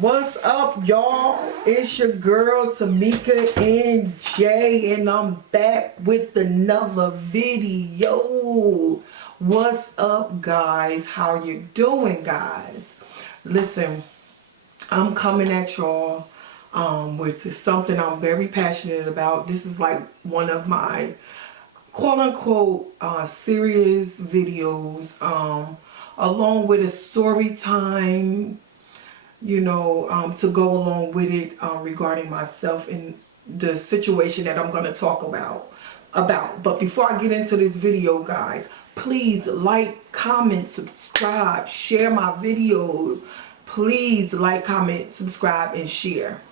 What's up, y'all? It's your girl Tamika and Jay, and I'm back with another video. What's up, guys? How you doing, guys? Listen, I'm coming at y'all with something I'm very passionate about. This is like one of my quote-unquote serious videos, along with a story time, to go along with it, regarding myself and the situation that I'm going to talk about. But before I get into this video, guys, please like, comment, subscribe, share my video. Please like, comment, subscribe, and share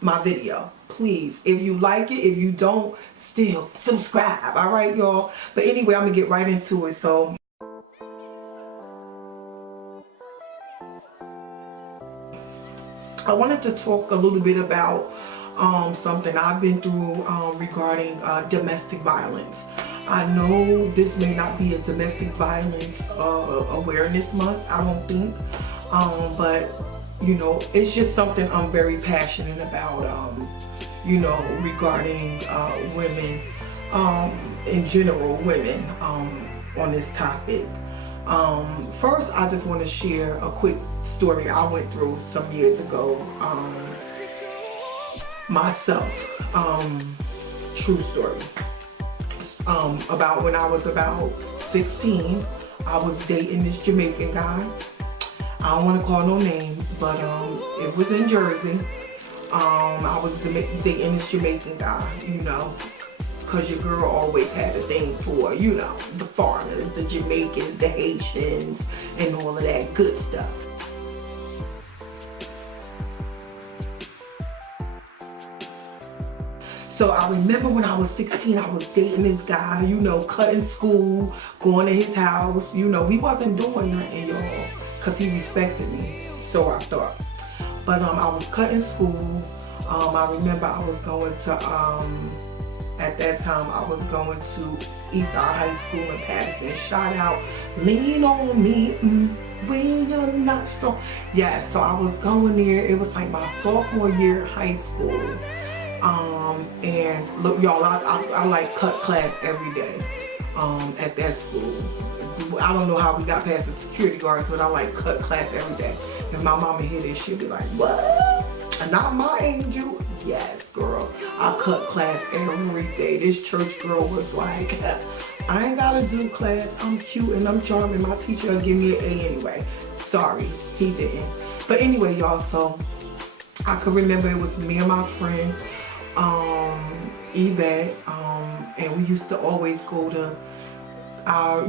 my video. Please, if you like it. If you don't, still subscribe. All right, y'all. But anyway, I'm going to get right into it. So I wanted to talk a little bit about something I've been through regarding domestic violence. I know this may not be a domestic violence awareness month, I don't think, but it's just something I'm very passionate about, regarding women, in general, women, on this topic. First, I just want to share a quick story I went through some years ago, myself, true story, about when I was about 16. I was dating this Jamaican guy. I don't want to call no names, but it was in Jersey. I was dating this Jamaican guy, because your girl always had a thing for, the foreigners, the Jamaicans, the Haitians, and all of that good stuff. So I remember when I was 16, I was dating this guy, cutting school, going to his house. We wasn't doing nothing, y'all, because he respected me, so I thought. But I was cutting school. I remember I was going to, at that time, I was going to Eastside High School in Patterson. Shout out, lean on me when you're not strong. Yeah, so I was going there. It was like my sophomore year of high school. And look, y'all, I like cut class every day at that school. I don't know how we got past the security guards, but I like cut class every day. And my mama hear this, she'll be like, what? Not my angel? Yes, girl. I cut class every day. This church girl was like, I ain't gotta do class. I'm cute and I'm charming. My teacher will give me an A anyway. Sorry, he didn't. But anyway, y'all, so I could remember it was me and my friend, Yvette, and we used to always go to our,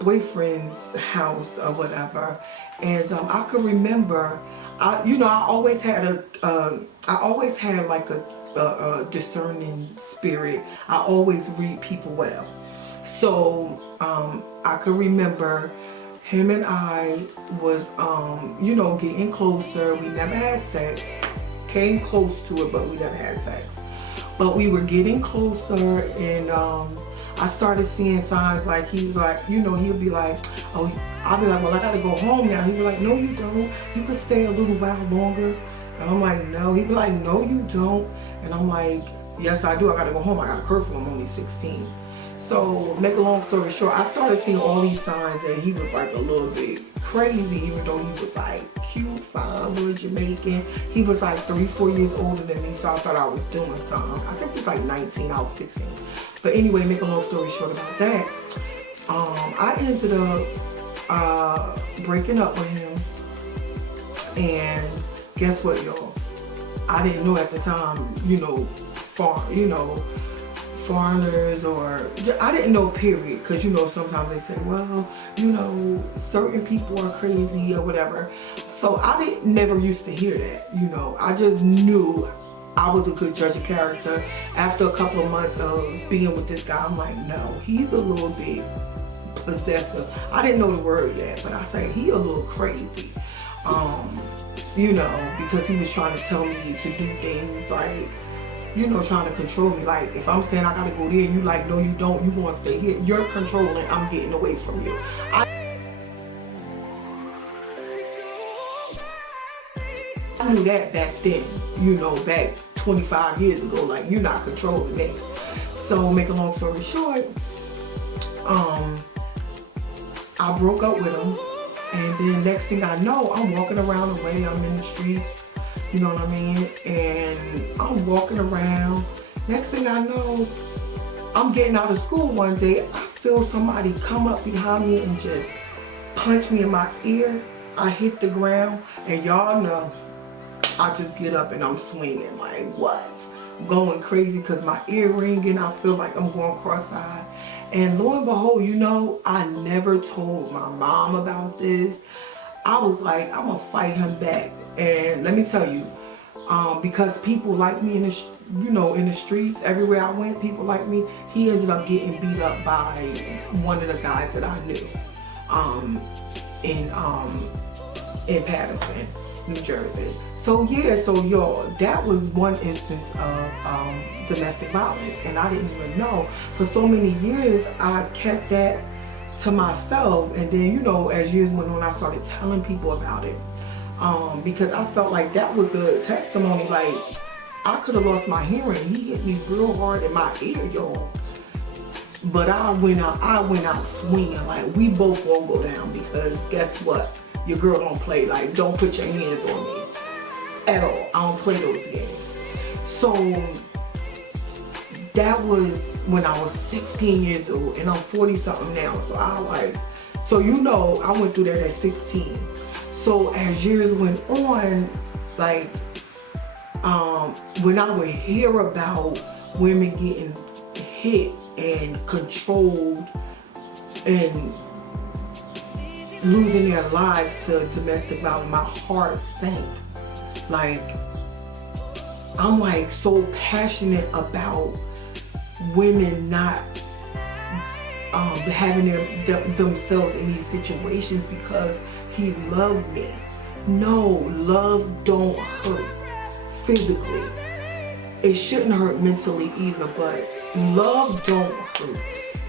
boyfriend's house or whatever. And I could remember, I always had like a discerning spirit. I always read people well. So I could remember him and I was, getting closer. We never had sex. Came close to it, but we never had sex. But we were getting closer, and I started seeing signs like he was like, he'll be like, oh, I'll be like, well, I gotta go home now. He'd be like, no, you don't. You could stay a little while longer. And I'm like, no. He'd be like, no, you don't. And I'm like, yes, I do. I gotta go home. I got a curfew. I'm only 16. So, make a long story short, I started seeing all these signs, and he was like a little bit crazy, even though he was like cute, fine, little Jamaican. He was like 3-4 years older than me, so I thought I was doing something. I think he was like 19, I was 16. But anyway, make a long story short about that, I ended up breaking up with him. And guess what, y'all? I didn't know at the time, foreigners, or I didn't know, period, because sometimes they say, well, certain people are crazy or whatever. So I never used to hear that. I just knew I was a good judge of character. After a couple of months of being with this guy, I'm like, no, he's a little bit possessive. I didn't know the word yet, but I say he a little crazy. Because he was trying to tell me to do things like, trying to control me. Like, if I'm saying I gotta go there, you like, no, you don't, you want to stay here. You're controlling, I'm getting away from you. I knew that back then, back 25 years ago, like, you're not controlling me. So, make a long story short, I broke up with him, and then next thing I know, I'm walking around the way, I'm in the streets, you know what I mean, and I'm walking around. Next thing I know, I'm getting out of school one day, I feel somebody come up behind me and just punch me in my ear. I hit the ground, and y'all know, I just get up and I'm swinging, like, what? I'm going crazy because my ear ringing, I feel like I'm going cross-eyed. And lo and behold, I never told my mom about this. I was like, I'm gonna fight him back. And let me tell you, because people like me in the streets, everywhere I went, people like me. He ended up getting beat up by one of the guys that I knew, in Patterson, New Jersey. So yeah, y'all, that was one instance of domestic violence, and I didn't even know. For so many years, I kept that to myself, and then, as years went on, I started telling people about it, because I felt like that was a testimony. Like, I could have lost my hearing. He hit me real hard in my ear, y'all. But I went out swinging. Like, we both won't go down, because guess what? Your girl don't play. Like, don't put your hands on me at all. I don't play those games. So that was when I was 16 years old, and I'm 40 something now. So I went through that at 16. So as years went on, like, when I would hear about women getting hit and controlled and losing their lives to domestic violence, my heart sank. Like, I'm like so passionate about women not having themselves in these situations because he loved me. No, love don't hurt physically. It shouldn't hurt mentally either, but love don't hurt.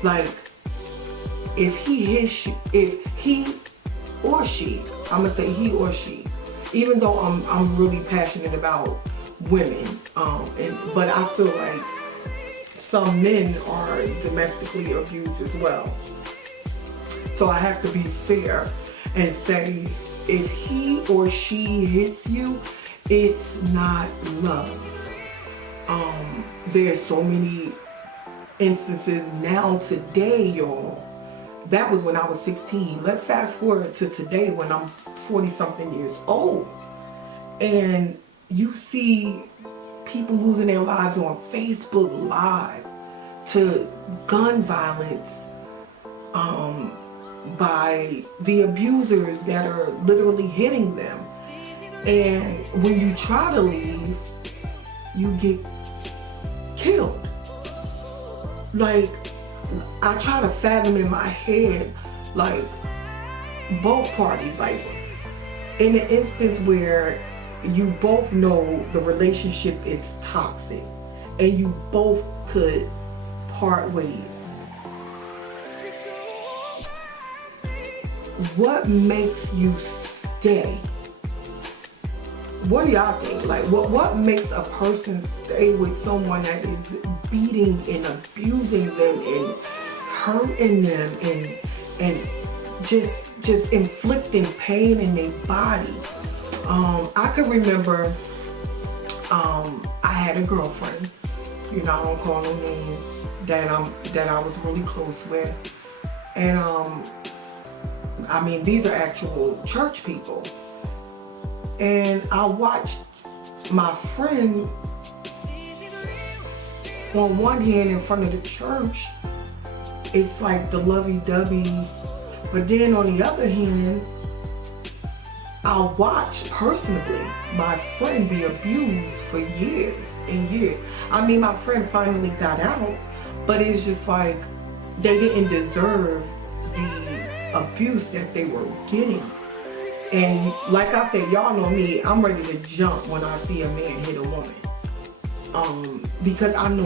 Like, if he or she, I'm gonna say he or she, even though I'm really passionate about women, but I feel like some men are domestically abused as well. So I have to be fair and say, if he or she hits you, it's not love. There's so many instances now today, y'all. That was when I was 16. Let's fast forward to today when I'm 40 something years old. And you see people losing their lives on Facebook Live to gun violence by the abusers that are literally hitting them. And when you try to leave, you get killed. Like, I try to fathom in my head, like, both parties, like, in an instance where you both know the relationship is toxic and you both could part ways. What makes you stay? What do y'all think? Like, what makes a person stay with someone that is beating and abusing them and hurting them and just inflicting pain in their body? I could remember I had a girlfriend, I don't call no names, that I was really close with, and I mean, these are actual church people. And I watched my friend, on one hand, in front of the church, it's like the lovey-dovey, but then on the other hand, I watched personally my friend be abused for years and years. I mean, my friend finally got out, but it's just like they didn't deserve the abuse that they were getting. And like I said, y'all know me, I'm ready to jump when I see a man hit a woman. Because I know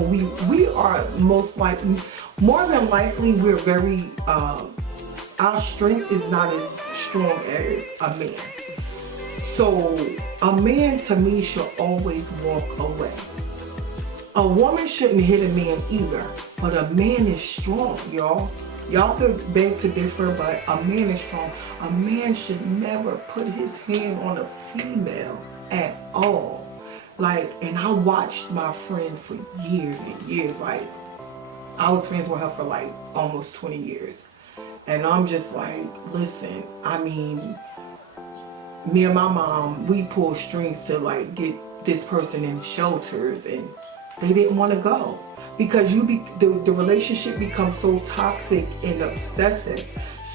we are most likely, more than likely, we're very, our strength is not as strong as a man. So a man to me should always walk away. A woman shouldn't hit a man either, but a man is strong, y'all. Y'all could beg to differ, but a man is strong. A man should never put his hand on a female at all. Like, and I watched my friend for years and years. Like, I was friends with her for like almost 20 years. And I'm just like, listen, I mean, me and my mom, we pulled strings to like get this person in shelters, and they didn't want to go because the relationship becomes so toxic and obsessive.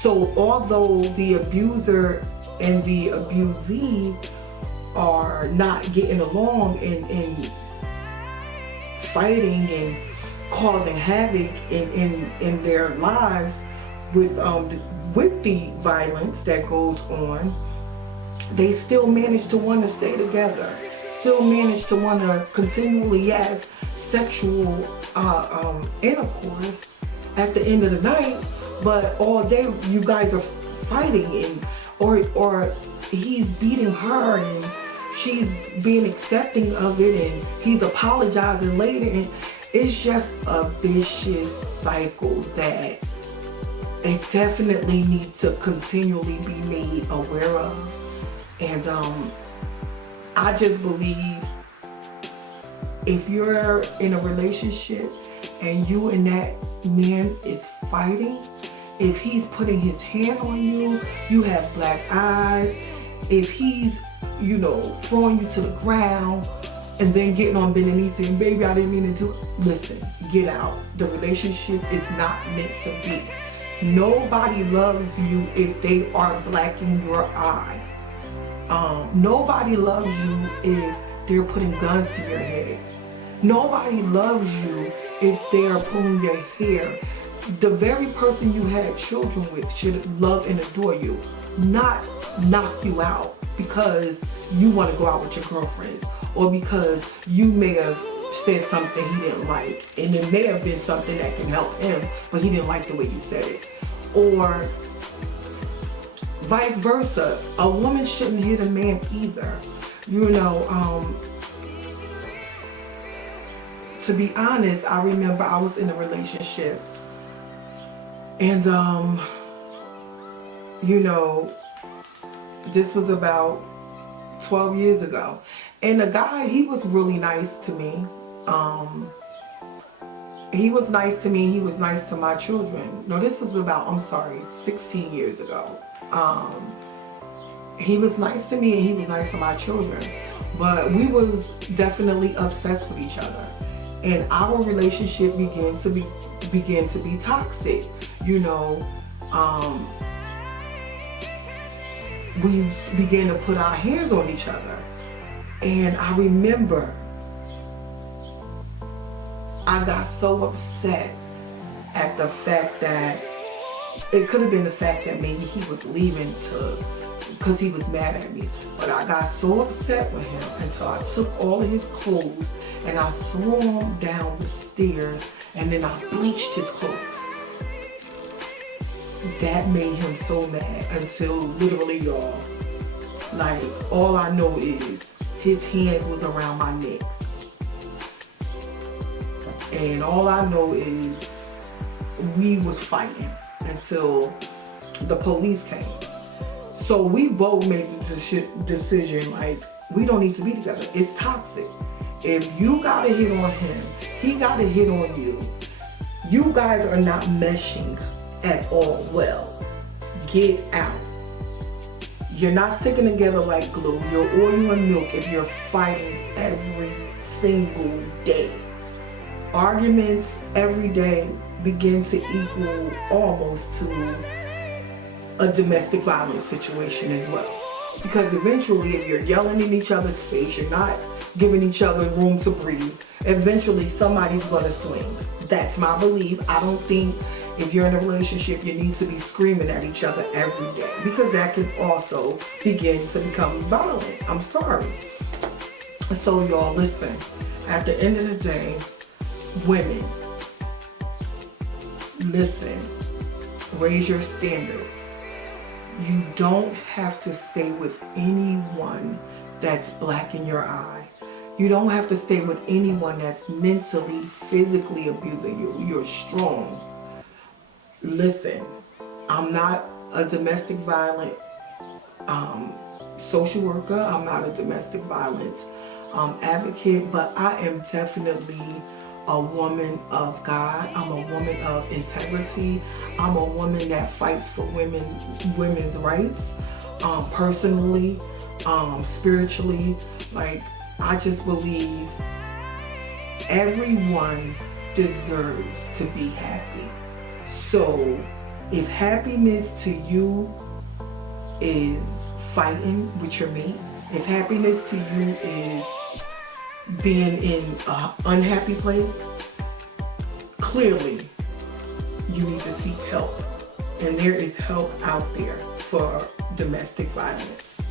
So although the abuser and the abusee are not getting along and fighting and causing havoc in their lives with the violence that goes on, they still manage to want to stay together, still manage to want to continually have sexual intercourse at the end of the night, but all day you guys are fighting, and or he's beating her and she's being accepting of it, and he's apologizing later, and it's just a vicious cycle that it definitely needs to continually be made aware of. And I just believe if you're in a relationship and you and that man is fighting, if he's putting his hand on you, you have black eyes, if he's, you know, throwing you to the ground and then getting on bending knees saying, baby, I didn't mean to do, listen, get out. The relationship is not meant to be. Nobody loves you if they are blacking your eye. Nobody loves you if they're putting guns to your head. Nobody loves you if they are pulling your hair. The very person you had children with should love and adore you, not knock you out because you want to go out with your girlfriend, or because you may have said something he didn't like, and it may have been something that can help him, but he didn't like the way you said it. Or vice versa. A woman shouldn't hit a man either. You know, to be honest, I remember I was in a relationship, and you know, this was about 12 years ago, and the guy, he was really nice to me. He was nice to me, he was nice to my children. No, this was about, 16 years ago. He was nice to me and he was nice to my children, but we was definitely obsessed with each other, and our relationship began to be toxic. You know, we began to put our hands on each other, and I remember I got so upset at the fact that it could have been the fact that maybe he was leaving because he was mad at me. But I got so upset with him until I took all of his clothes and I threw him down the stairs, and then I bleached his clothes. That made him so mad until literally, y'all, like, all I know is his hands was around my neck. And all I know is we was fighting until the police came. So we both made the decision, like, we don't need to be together. It's toxic. If you got a hit on him, he got a hit on you. You guys are not meshing at all well. Get out. You're not sticking together like glue. You're oil and milk if you're fighting every single day. Arguments every day begin to equal almost to a domestic violence situation as well. Because eventually, if you're yelling in each other's face, you're not giving each other room to breathe, eventually somebody's gonna swing. That's my belief. I don't think if you're in a relationship, you need to be screaming at each other every day, because that can also begin to become violent. I'm sorry. So y'all, listen, at the end of the day, women, listen, raise your standards. You don't have to stay with anyone that's black in your eye. You don't have to stay with anyone that's mentally, physically abusing you. You're strong. Listen, I'm not a domestic violence social worker. I'm not a domestic violence advocate, but I am definitely a woman of God. I'm a woman of integrity. I'm a woman that fights for women's rights, personally, spiritually. Like, I just believe everyone deserves to be happy. So if happiness to you is fighting with your mate, if happiness to you is being in an unhappy place, clearly you need to seek help. And there is help out there for domestic violence.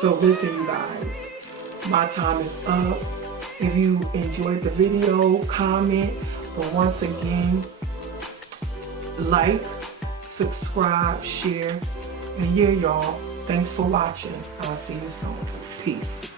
So listen, you guys, my time is up. If you enjoyed the video, comment. But once again, like, subscribe, share. And yeah, y'all, thanks for watching. I'll see you soon. Peace.